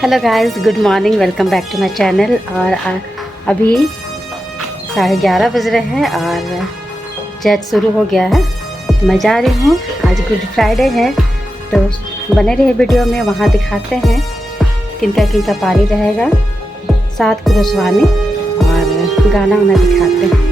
Hello guys, good morning, welcome back to my channel. और अभी 11:30 बज रहे हैं और चर्च शुरू हो गया है। तो मैं जा रही हूँ, आज गुड फ्राइडे है तो बने रहे वीडियो में, वहाँ दिखाते हैं किनका किनका पारी रहेगा, साथ कुरसवानी और गाना वाना दिखाते हैं।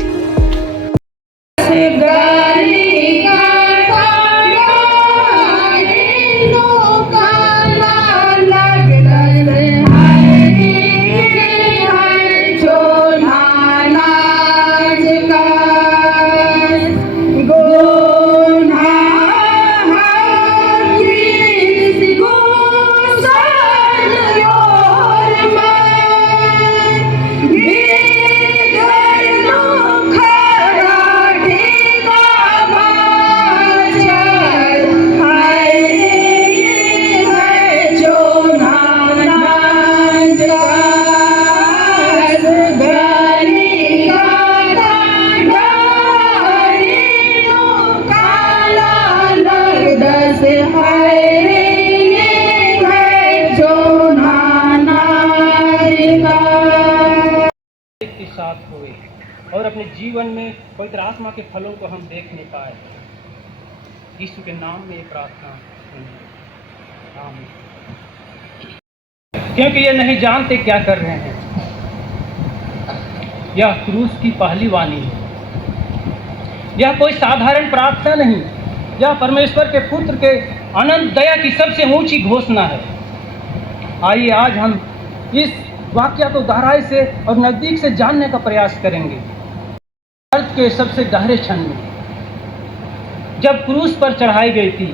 साथ हुए और अपने जीवन में पवित्र आत्मा के फलों को हम देख नहीं पाए। यीशु के नाम में ये प्रार्थना आमीन। क्योंकि ये नहीं जानते क्या कर रहे हैं। यह क्रूस की पहली वाणी है। यह कोई साधारण प्रार्थना नहीं, यह परमेश्वर के पुत्र के अनंत दया की सबसे ऊंची घोषणा है। आइए आज हम इस वाक्य को गहराई से और नजदीक से जानने का प्रयास करेंगे। अर्थ के सबसे गहरे क्षण में जब क्रूस पर चढ़ाई गई थी,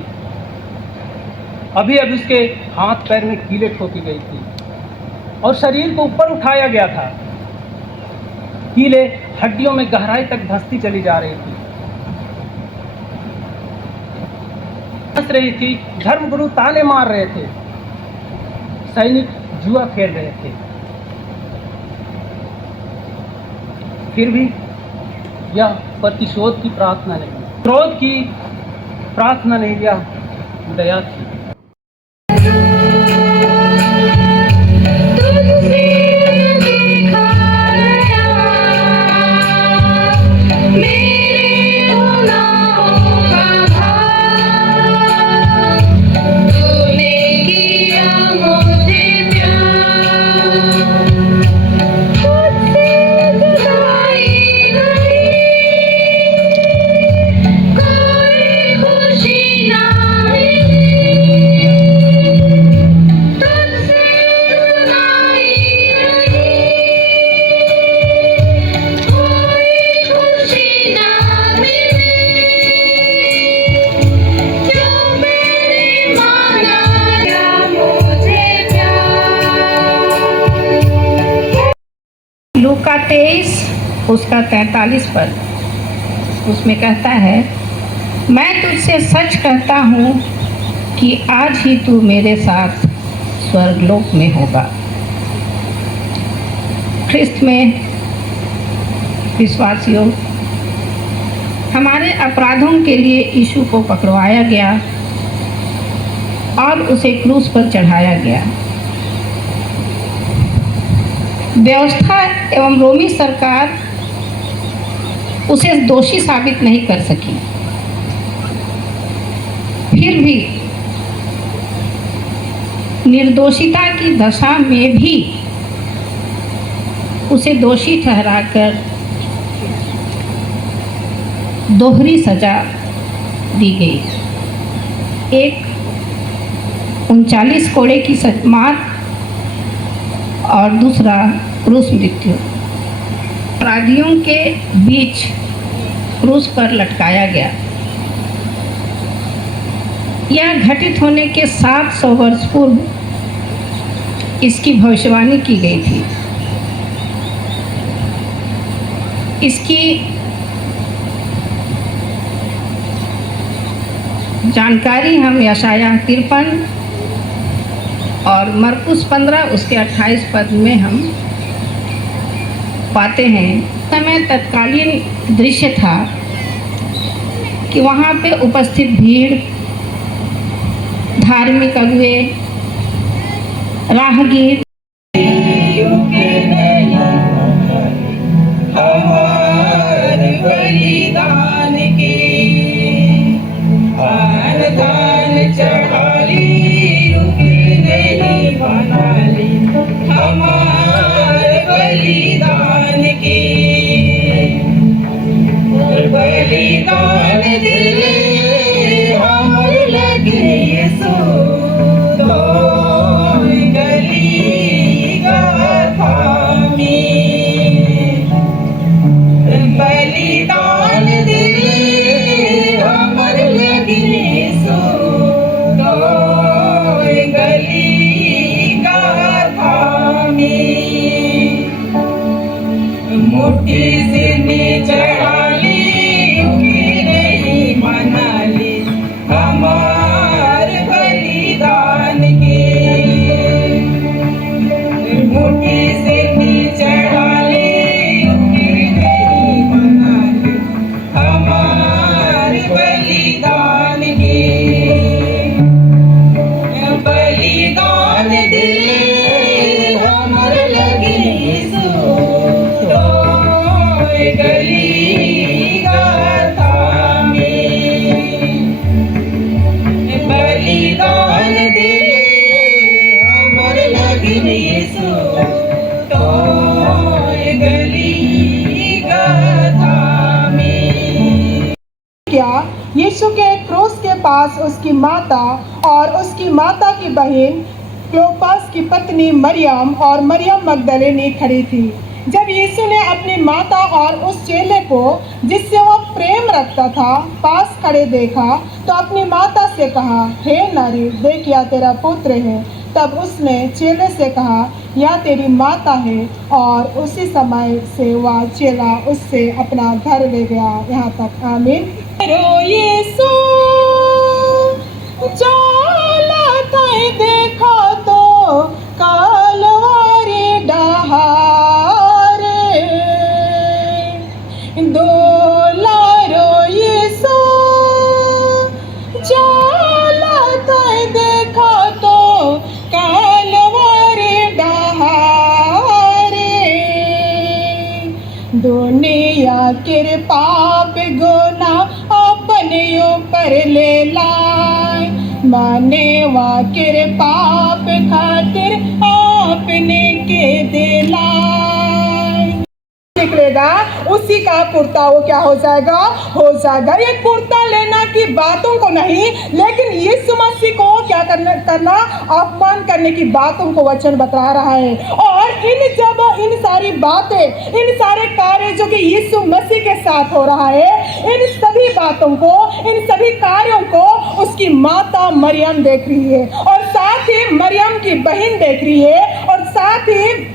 अभी उसके हाथ पैर में कीलें ठोकी गई थी और शरीर को ऊपर उठाया गया था। कीलें हड्डियों में गहराई तक धंसती चली जा रही थी, हंस रही थी। धर्मगुरु ताने मार रहे थे, सैनिक जुआ खेल रहे थे। फिर भी यह प्रतिशोध की प्रार्थना नहीं, क्रोध की प्रार्थना नहीं, यह दया थी। लूका 23 उसका 43 पर उसमें कहता है, मैं तुझसे सच कहता हूँ कि आज ही तू मेरे साथ स्वर्गलोक में होगा। ख्रिस्त में विश्वासियों, हमारे अपराधों के लिए यीशु को पकड़वाया गया और उसे क्रूस पर चढ़ाया गया। व्यवस्था एवं रोमी सरकार उसे दोषी साबित नहीं कर सकी। फिर भी निर्दोषिता की दशा में भी उसे दोषी ठहराकर दोहरी सजा दी गई। एक 39 कोड़े की मार और दूसरा क्रूस मृत्यु। अपराधियों के बीच क्रूस पर लटकाया गया। यह घटित होने के 700 वर्ष पूर्व इसकी भविष्यवाणी की गई थी। इसकी जानकारी हम यशायाह 53 और मरकुस 15 उसके 28 पद में हम पाते हैं। समय तत्कालीन दृश्य था कि वहाँ पे उपस्थित भीड़, धार्मिक अगुए राहगीर हमारे बलिदान के दान चढ़ाली नहीं बनाली हमारे बलिदान के बलिदान दिले हमर लगे सो तो गली गाथा में बलिदान दिले हमर लगे सो तो गली गाथा में मुट्ठी से चढ़ाली नहीं मनाली हमार बलिदान के मुट्ठी से चढ़ाली नहीं मनाली हमार बलिदान के बलिदान दिले हमर लगे सो गली गाथा में बलिदान दिले हमर लगे सो तो गली गाथा में। क्या यीशु के क्रूस के पास उसकी माता और उसकी माता की बहन क्लोपास की पत्नी मरियम और मरियम मगदलेनी खड़ी थी। जब यीशु ने अपनी माता और उस चेले को जिससे वो प्रेम रखता था पास खड़े देखा तो अपनी माता से कहा, हे नारी, देख यह तेरा पुत्र है। तब उसने चेले से कहा, यह तेरी माता है। और उसी समय से वह चेला उससे अपना घर ले गया। यहाँ तक आमीन। यीशु देखो तो कलवरी डहारे दोलारो यीशु चलत देखो तो कलवरी डहारे दुनिया के पाप गुना अपने ऊपर ले लाए माने वाकिर पाप खातिर आपने के दिला निकलेगा उसी का कुर्ता वो क्या हो जाएगा। ये कुर्ता लेना की बातों को नहीं लेकिन यीशु मसीह को क्या करना अपमान करने की बातों को वचन बता रहा है। और इन सारी बातें इन सारे कार्य जो कि यीशु मसीह के साथ हो रहा है इन सभी बातों को इन सभी कार्यों को उसकी माता मरियम देख रही है और साथ ही मरियम की बहन देख रही है और साथ ही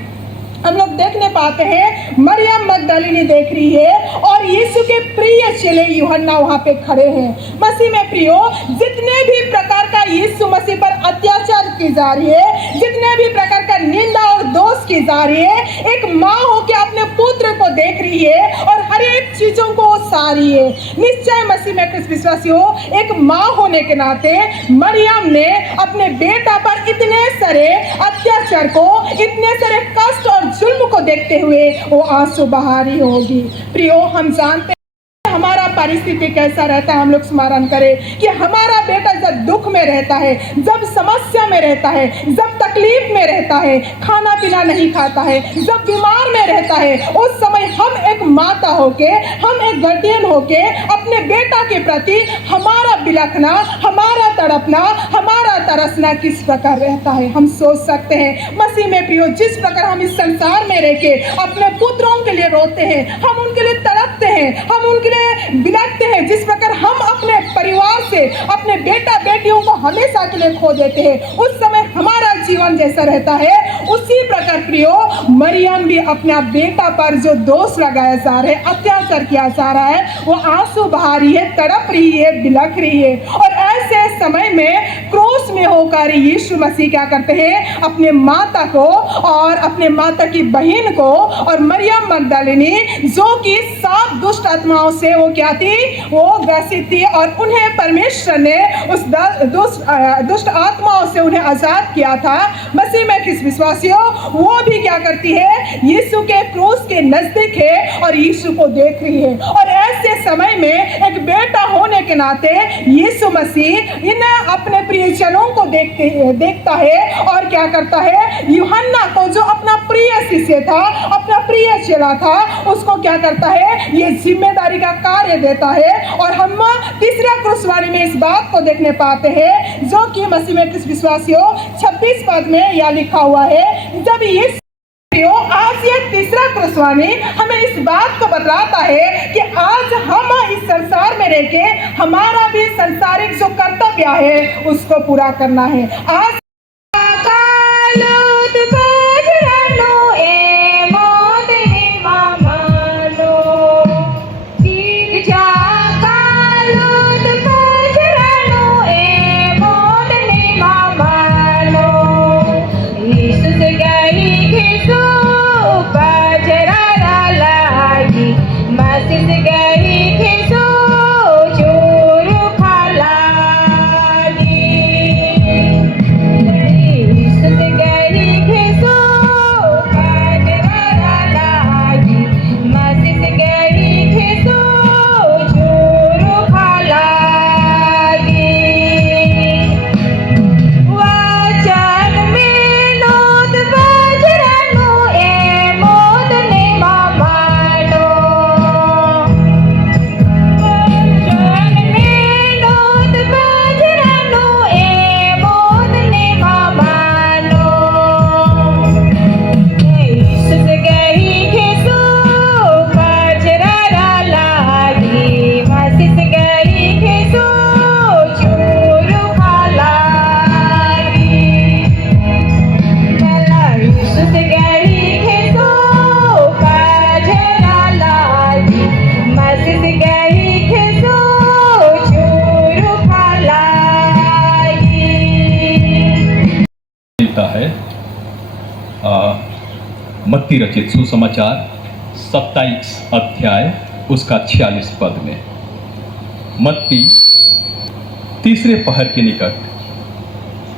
हम लोग देखने पाते हैं मरियम मगदलिनी देख रही है और यीशु के प्रिय चेले यूहन्ना वहां पे खड़े हैं। मसीह में प्रियो, जितने भी प्रकार का यीशु मसीह पर अत्याचार की जा रही है, जितने भी प्रकार का निंदा और दोष की जा रही है, एक माँ होकर अपने पुत्र को देख रही है और हर एक चीजों को सह रही है। निश्चय मसीह में कुछ विश्वासी हो, एक माँ होने के नाते मरियम ने अपने बेटा पर इतने सारे अत्याचार को, इतने सारे कष्ट और जुल्म को देखते हुए वो आंसू बहा रही होगी। प्रियो, हम जानते हमारा परिस्थिति कैसा रहता है। हम लोग स्मरण करें कि हमारा बेटा जब दुख में रहता है, जब समस्या में रहता है, जब तकलीफ में रहता है, खाना पीना नहीं खाता है, जब बीमार में रहता है, उस समय हम एक माता होके, हम एक गार्डियन होके अपने बेटा के प्रति हमारा बिलखना, हमारा तड़पना, हमारा तरसना किस प्रकार रहता है हम सोच सकते हैं। मसीह में प्रियो, जिस प्रकार हम इस संसार में रह के अपने पुत्रों के लिए रोते हैं, हम उनके लिए तड़पते हैं, हम उनके लिए बिलखते हैं, जिस प्रकार हम अपने परिवार से अपने बेटा बेटियों को हमेशा के लिए खो देते हैं, उस समय हमारा जीवन जैसा रहता है, उसी प्रकार प्रियो मरियम भी अपना बेटा पर जो दोष लगाया जा रहा है, अत्याचार किया जा रहा है, वो आंसू बहा रही है, तड़प रही है, बिलख रही है। और ऐसे समय में क्रूस क्रूस में होकर यीशु मसीह क्या करते हैं, अपने माता को और अपने माता की बहन को और मरियम मगदलिनी, जो कि 7 दुष्ट आत्माओं से वो क्या थी, वो ग्रसित थी, और उन्हें परमेश्वर ने उस दुष्ट आत्माओं से उन्हें आजाद किया था। मसीह में किस विश्वासियों, वो भी क्या करती है, यीशु के क्रूस के नजदीक है और यीशु को देख रही है। और ऐसे समय में एक बेटा होने के नाते यीशु मसीह इन अपने प्रियजनों को देखता है और क्या करता है, यूहन्ना को जो अपना प्रिय शिष्य था, अपना प्रिय चेला था, उसको क्या करता है, ये जिम्मेदारी का कार्य देता है। और हम तीसरा क्रूसवाणी में इस बात को देखने पाते हैं, जो कि मसीह में किस विश्वासियों 26 पद में यह लिखा हुआ है, जब ये आज ये तीसरा क्रूसवाणी हमें इस बात को बतलाता है कि आज हम इस संसार में रह के हमारा भी संसारिक जो कर्तव्य है उसको पूरा करना है। आज मत्ती रचित सुसमाचार 27 अध्याय उसका 46 पद में, मत्ती तीसरे पहर के निकट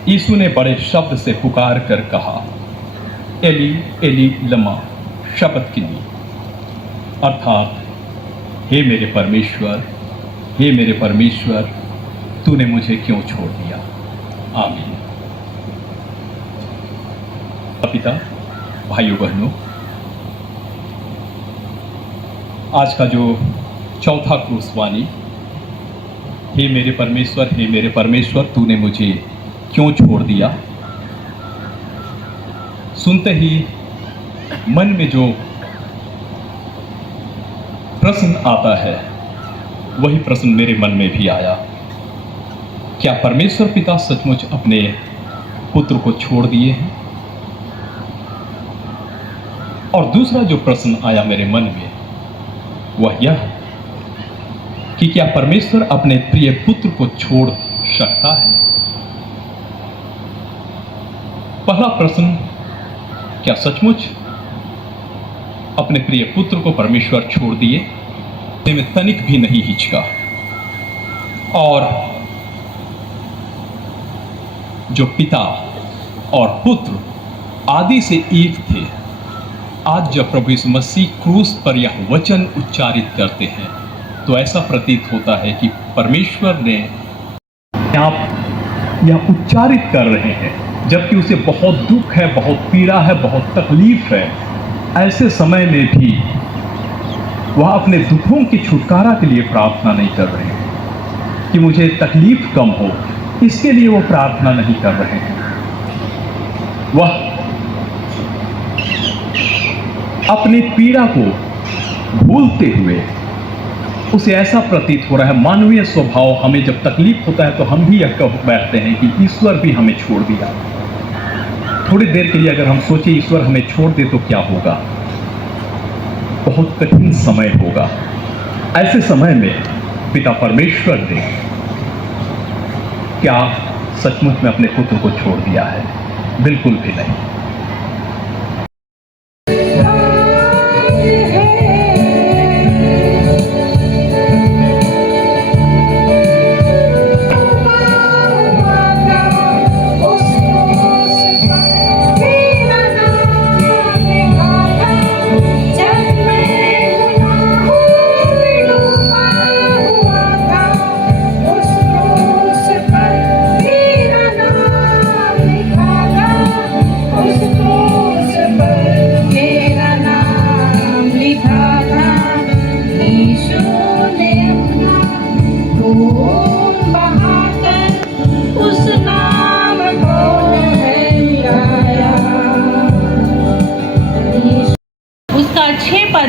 यीशु ने बड़े शब्द से पुकार कर कहा, एली एली लमा शबक्तनी, अर्थात हे मेरे परमेश्वर तूने मुझे क्यों छोड़ दिया। आमीन। पिता, भाइयों बहनों, आज का जो चौथा क्रूसवाणी, हे मेरे परमेश्वर तूने मुझे क्यों छोड़ दिया, सुनते ही मन में जो प्रश्न आता है वही प्रश्न मेरे मन में भी आया। क्या परमेश्वर पिता सचमुच अपने पुत्र को छोड़ दिए हैं? और दूसरा जो प्रश्न आया मेरे मन में वह यह कि क्या परमेश्वर अपने प्रिय पुत्र को छोड़ सकता है? पहला प्रश्न, क्या सचमुच अपने प्रिय पुत्र को परमेश्वर छोड़ दिए? में तनिक भी नहीं हिचका। और जो पिता और पुत्र आदि से एक थे, आज जब प्रभु यीशु मसीह क्रूस पर यह वचन उच्चारित करते हैं तो ऐसा प्रतीत होता है कि परमेश्वर ने आप यह उच्चारित कर रहे हैं जबकि उसे बहुत दुख है, बहुत पीड़ा है, बहुत तकलीफ है। ऐसे समय में भी वह अपने दुखों की छुटकारा के लिए प्रार्थना नहीं कर रहे हैं कि मुझे तकलीफ कम हो, इसके लिए वो प्रार्थना नहीं कर रहे हैं। वह अपनी पीड़ा को भूलते हुए, उसे ऐसा प्रतीत हो रहा है, मानवीय स्वभाव, हमें जब तकलीफ होता है तो हम भी यह कह बैठते हैं कि ईश्वर भी हमें छोड़ दिया। थोड़ी देर के लिए अगर हम सोचे ईश्वर हमें छोड़ दे तो क्या होगा, बहुत कठिन समय होगा। ऐसे समय में पिता परमेश्वर ने क्या सचमुच में अपने पुत्र को छोड़ दिया है? बिल्कुल भी नहीं।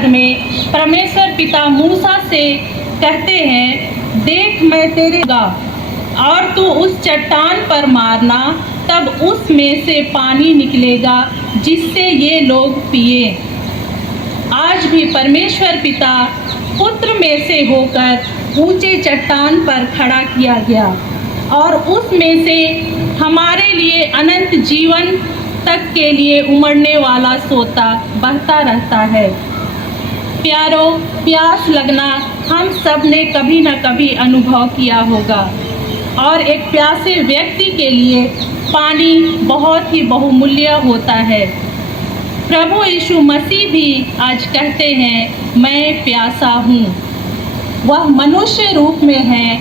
में परमेश्वर पिता मूसा से कहते हैं, देख मैं तेरे गा और तू उस चट्टान पर मारना, तब उसमें से पानी निकलेगा जिससे ये लोग पिए। आज भी परमेश्वर पिता पुत्र में से होकर ऊंचे चट्टान पर खड़ा किया गया और उसमें से हमारे लिए अनंत जीवन तक के लिए उमड़ने वाला सोता बहता रहता है। प्यारो, प्यास लगना हम सब ने कभी न कभी अनुभव किया होगा और एक प्यासे व्यक्ति के लिए पानी बहुत ही बहुमूल्य होता है। प्रभु यीशु मसीह भी आज कहते हैं, मैं प्यासा हूँ। वह मनुष्य रूप में है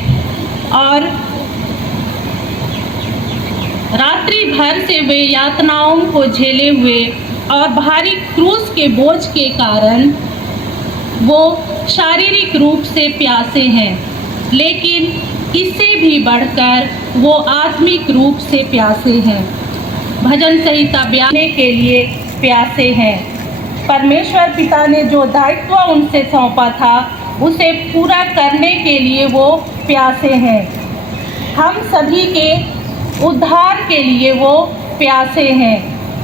और रात्रि भर से वे यातनाओं को झेले हुए और भारी क्रूस के बोझ के कारण वो शारीरिक रूप से प्यासे हैं, लेकिन इससे भी बढ़कर वो आत्मिक रूप से प्यासे हैं। भजन संहिता 42 के लिए प्यासे हैं। परमेश्वर पिता ने जो दायित्व उनसे सौंपा था उसे पूरा करने के लिए वो प्यासे हैं। हम सभी के उद्धार के लिए वो प्यासे हैं।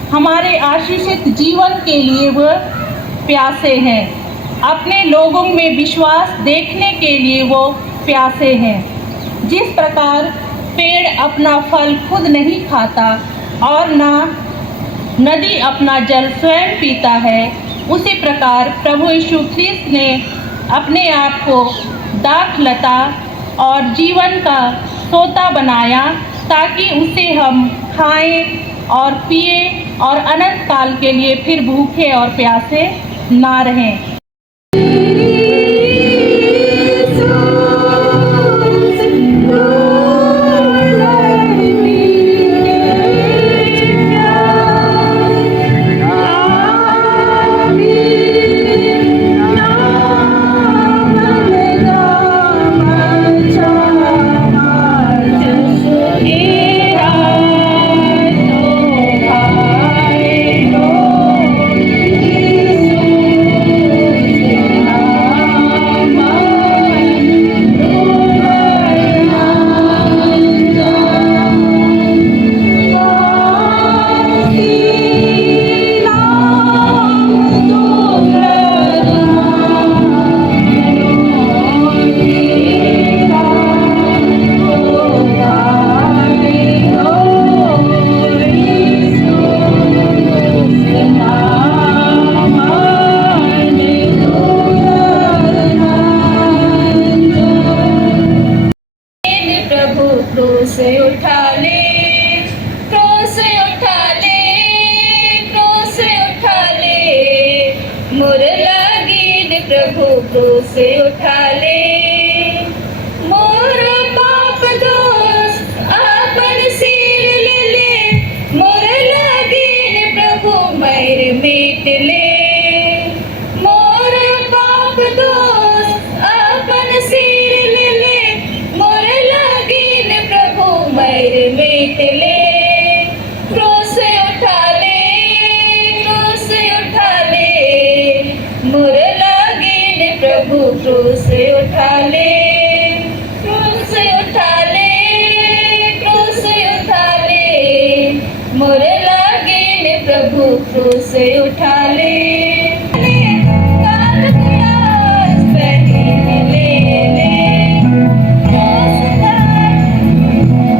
हमारे आशीषित जीवन के लिए वो प्यासे हैं। अपने लोगों में विश्वास देखने के लिए वो प्यासे हैं। जिस प्रकार पेड़ अपना फल खुद नहीं खाता और ना नदी अपना जल स्वयं पीता है, उसी प्रकार प्रभु यीशु ख्रिस्त ने अपने आप को दाखलता और जीवन का सोता बनाया ताकि उसे हम खाएं और पिए और अनंत काल के लिए फिर भूखे और प्यासे ना रहें।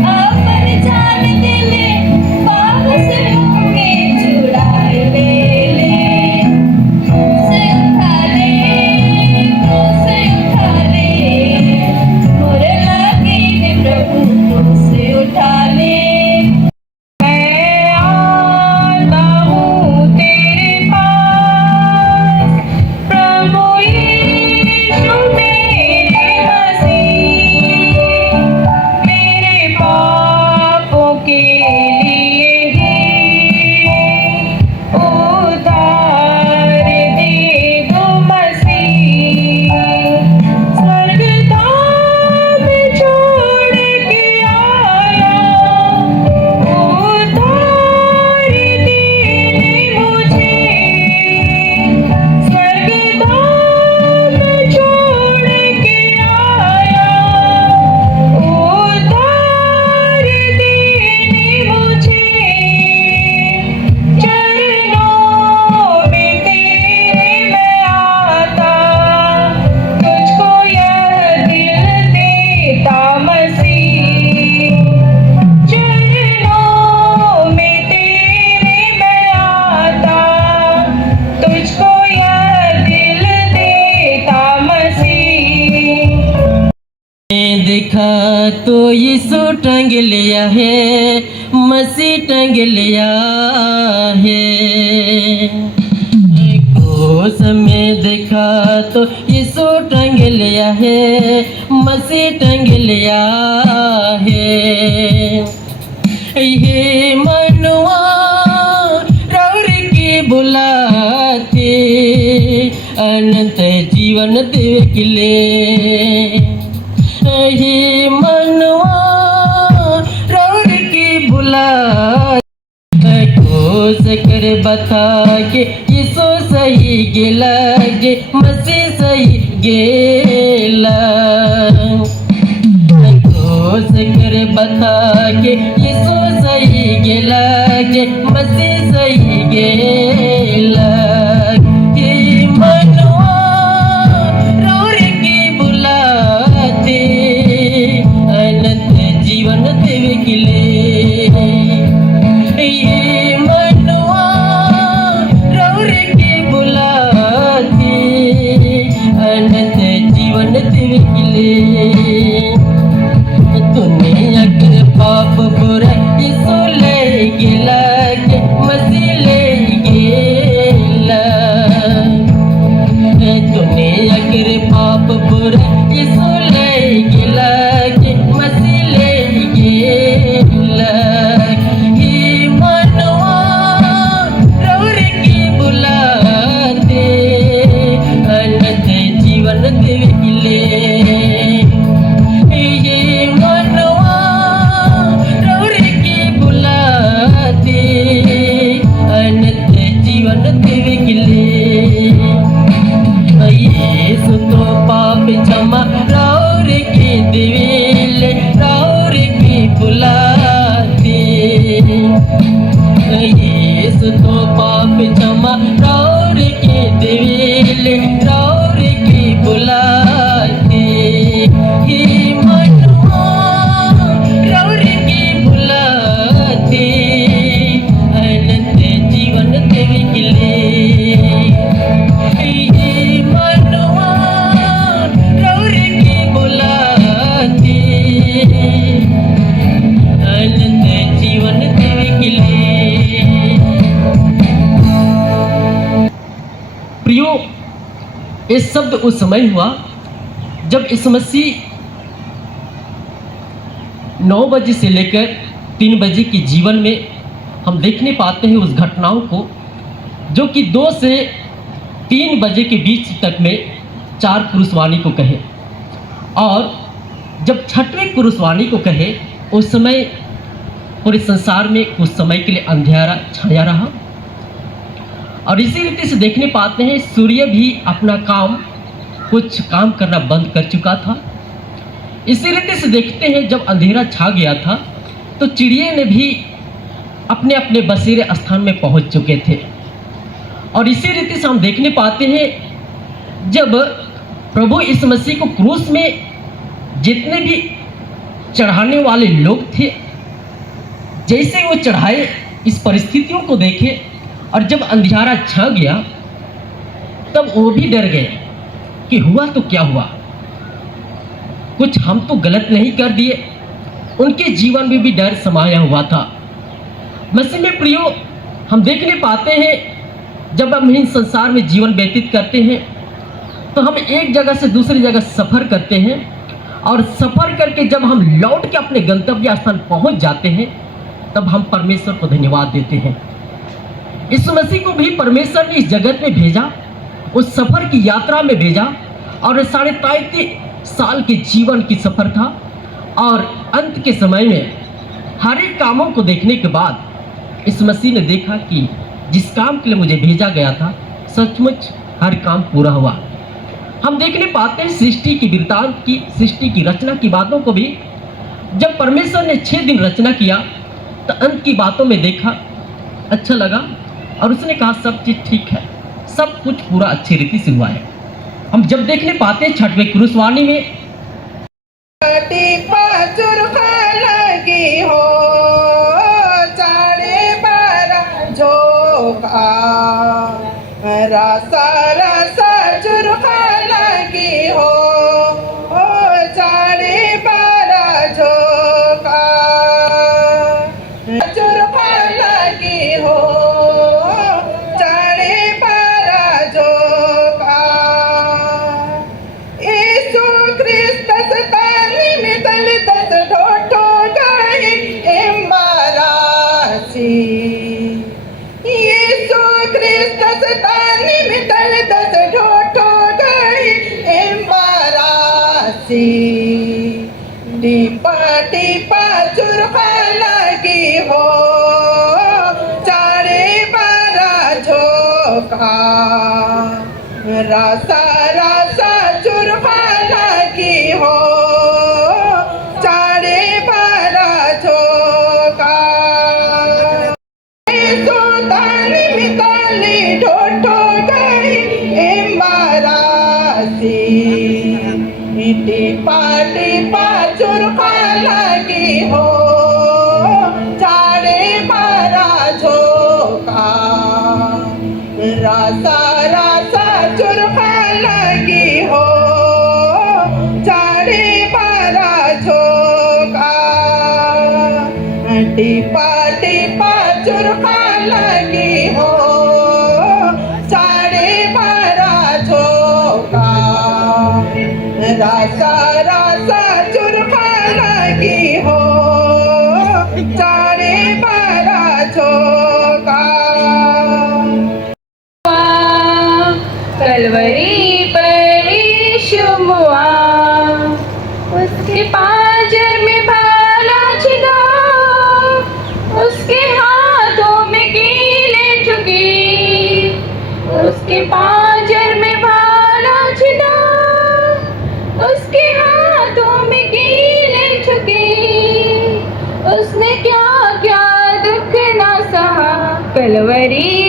अपन तो यीशु टंग लिया है, मसीह टंग लिया है। क्रूस में देखा तो यीशु टंग लिया है, मसीह टंग लिया है। ये मनुआ रौर की बुलाते अनंत जीवन देवे के लिए। ये मनुआ रौर की बुलाते कोस कर बता के यीशु सही गेला गे, मसीह सही गेला। कोस कर बता के यीशु सही गेला गे, मसीह सही गेला। ये मनुआ रौर की बुलाते अनंत जीवन देवे के लिए। ये मनुआ रौर की बुलाते अनंत जीवन देवे के लिए। दुनिया के पाप बुरा यीशु ले गेला के, मसीह ले गेला। दुनिया के पाप बुरा यीशु ले गेला के, मसीह ले गेला। ये मनुआ रौर की बुलाते अनंत जीवन देवे के लिए। ये मनुआ रौर की बुलाते अनंत जीवन देवे के लिए। यीशु तो पाप क्षमा रौर की देवे, रौर की बुलाते। यीशु तो पाप क्षमा रौर की देवे, रौर की बुलाते। ये मनुआ रौर की बुलाते अनंत जीवन देवे के लिए। ये मनुआ रौर की बुलाते अनंत जीवन देवे के लिए। प्रियो, ये शब्द उस समय हुआ जब यीशु मसीह 9 बजे से लेकर 3 बजे के जीवन में हम देखने पाते हैं उस घटनाओं को, जो कि 2 से 3 बजे के बीच तक में 4 क्रूसवानी को कहे। और जब 6वें क्रूसवानी को कहे उस समय पूरे संसार में कुछ समय के लिए अंधेरा छाया रहा। और इसी रीति से देखने पाते हैं सूर्य भी अपना कुछ काम करना बंद कर चुका था। इसी रीति से देखते हैं जब अंधेरा छा गया था तो चिड़िया ने भी अपने अपने बसेरे स्थान में पहुंच चुके थे। और इसी रीति से हम देखने पाते हैं जब प्रभु यीशु मसीह को क्रूस में जितने भी चढ़ाने वाले लोग थे, जैसे वो चढ़ाए इस परिस्थितियों को देखे और जब अंधियारा छा गया तब वो भी डर गए कि हुआ तो क्या हुआ, कुछ हम तो गलत नहीं कर दिए। उनके जीवन में भी डर समाया हुआ था। मसीह में प्रियो, हम देखने पाते हैं जब हम इन संसार में जीवन व्यतीत करते हैं तो हम एक जगह से दूसरी जगह सफ़र करते हैं, और सफ़र करके जब हम लौट के अपने गंतव्य स्थान पहुंच जाते हैं तब हम परमेश्वर को धन्यवाद देते हैं। यीशु मसीह को भी परमेश्वर ने इस जगत में भेजा, उस सफ़र की यात्रा में भेजा, और 33.5 साल के जीवन की सफ़र था। और अंत के समय में हर एक कामों को देखने के बाद इस मसीह ने देखा कि जिस काम के लिए मुझे भेजा गया था सचमुच हर काम पूरा हुआ। हम देखने पाते हैं सृष्टि की वृत्तांत की, सृष्टि की रचना की बातों को भी। जब परमेश्वर ने 6 दिन रचना किया तो अंत की बातों में देखा, अच्छा लगा, और उसने कहा सब चीज़ ठीक है, सब कुछ पूरा अच्छी रीति से हुआ है। हम जब देखने पाते हैं 6वें क्रूसवानी में लगी हो 12:30 झोंका रसा रसा चुरखा लगी हो 12:30 टीपा चुरखा लगी हो चारे बारा झोंका रासा रासा चुरखा लगी हो चारे बारा झोंका सुतानी मिताली ठोठो गई एम्बारासी टीपा टीपा चुरखा लगी हो चारे बारा झोंका रासा रासा चुरखा लगी हो चारे बारा झोंका टीपा टीपा चुरखा लगी हो चारे बारा झोंका रासा रासा चुरखा लगी हो चारे बारा झोंका कलवरी पर यीशु मुआ उसके पांजर में भाला छिदा उसके हाथों में कीलें ठुकी उसके पांजर में भाला छिदा उसके हाथों में कीलें ठुकी उसने क्या क्या दुख ना सहा कलवरी